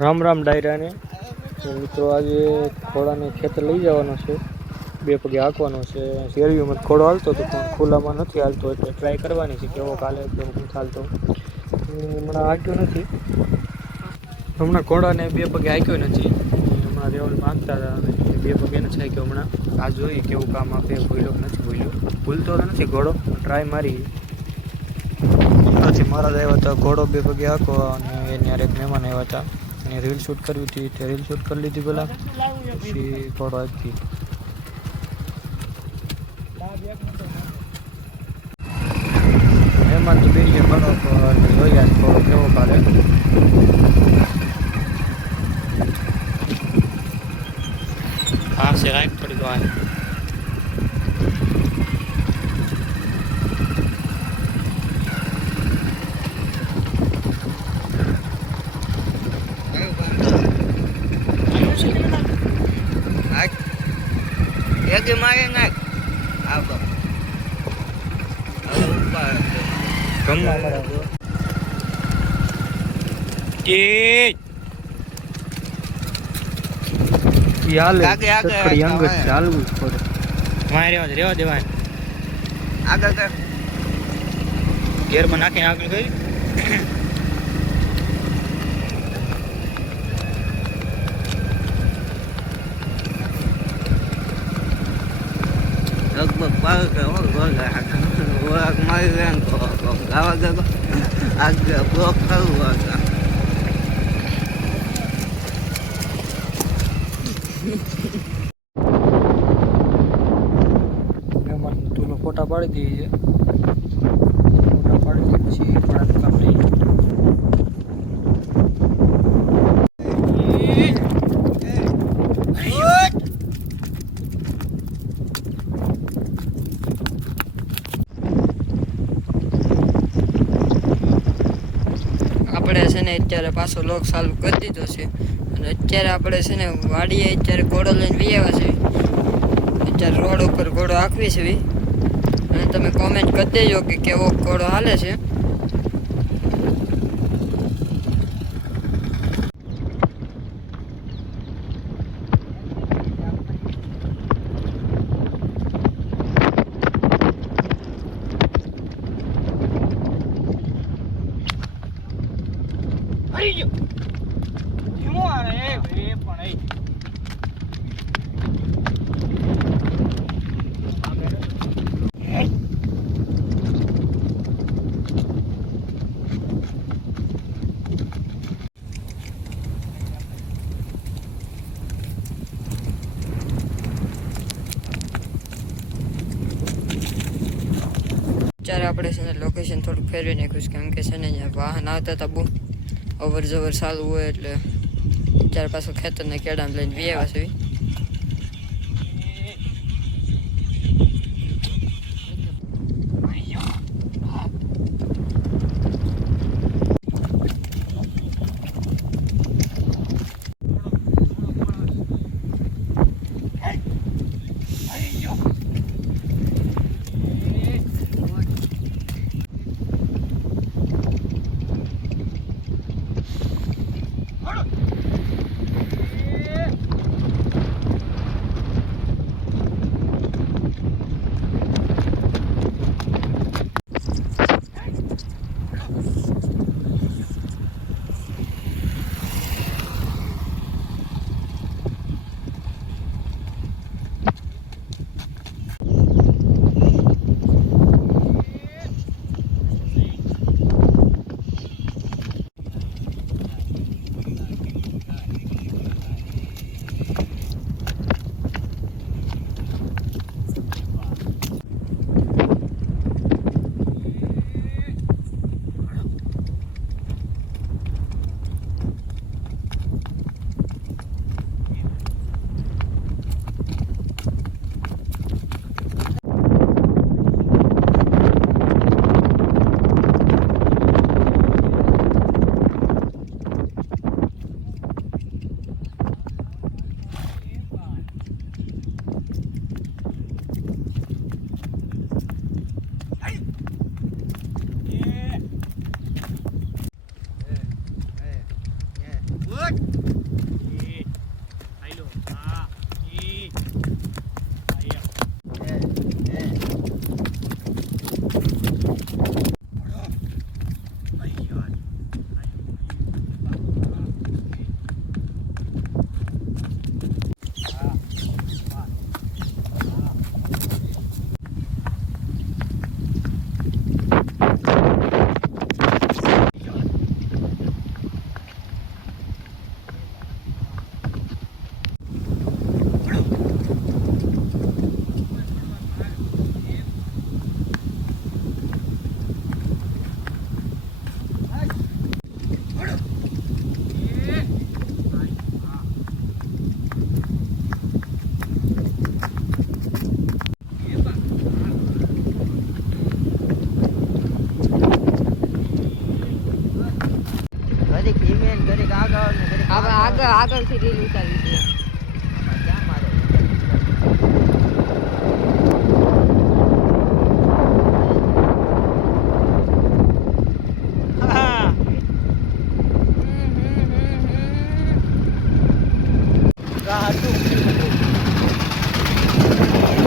રામ રામ ડાયરાને મિત્રો, આજે ઘોડાને ખેતર લઈ જવાનો છે. 2 પગે હાંકવાનો છે. શેરીઓમાં ઘોડો હાલતો હતો પણ ખુલ્લામાં નથી હાલતો, એટલે ટ્રાય કરવાની છે કેવો કાલે કેવો નથી હાલતો. હમણાં હાંક્યો નથી, હમણાં ઘોડાને 2 પગે હાંક્યો નથી. હમણાં રેવલ માંગતા હતા અને 2 પગે નથી હાંક્યો. હમણાં આ જોઈએ કેવું કામ આપે, ભૂલ્યો નથી ભૂલ્યો. ભૂલતો નથી ઘોડો, ટ્રાય મારી નથી. મારા આવ્યા હતા ઘોડો 2 પગે હાંકો અને એની એક મહેમાન આવ્યા હતા. રીલ શૂટ કરવી હતી, તે રીલ શૂટ કરી લીધી પહેલાં, પછી ઘોડો આપી. મહેમાન તો બેસીએ ઘણો જોઈએ ઘોડો કેવો કાલે. હા છે રાઈટ થોડી તો આવે. એક મારે નાખ આવો ગમવા મળે ચાલવું જ પડે. રેવા દેવાય આગળ કર ગેરમાં નાખીને આગળ ગઈ. લગભગ પાર ઓળખ મારી રહે ગાવા ગયો આગળ બ્લોક કરવું હતા. મહેમાન તુલો ફોટા પાડી દઈએ છે. ફોટા પાડી દઈએ પછી થોડાક કામ લઈ. આપણે છે ને અત્યારે પાછો લોક ચાલુ કરી દીધો છે અને અત્યારે આપણે છે ને વાડીએ અત્યારે ઘોડો લઈને વી આવ્યા છે. અત્યારે રોડ ઉપર ઘોડો આંકવી છે અને તમે કોમેન્ટ કરી દેજો કે કેવો ઘોડો હાલે છે. ધીમો આવે પણ અત્યારે આપણે છે ને લોકેશન થોડુંક ફેરવી નાખ્યું છે, કેમ કે છે ને અહીંયા વાહન આવતા હતા બહુ અવર જવર ચાલુ હોય, એટલે અત્યારે પાછું ખેતરને કેળાને લઈને વી આવ્યા છે. આઈલો હા ઈ આયા ઘડીક ધીમે ને ઘડીક આગળ ને ઘડીક આપણે આગળથી રીલ ઉતારી છે. ક્યાં મારે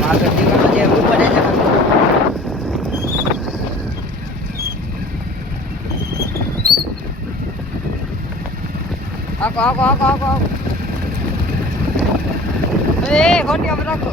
આગળ જીવન જે ઉપર છે આકો એ ખોટી આમ રાખો.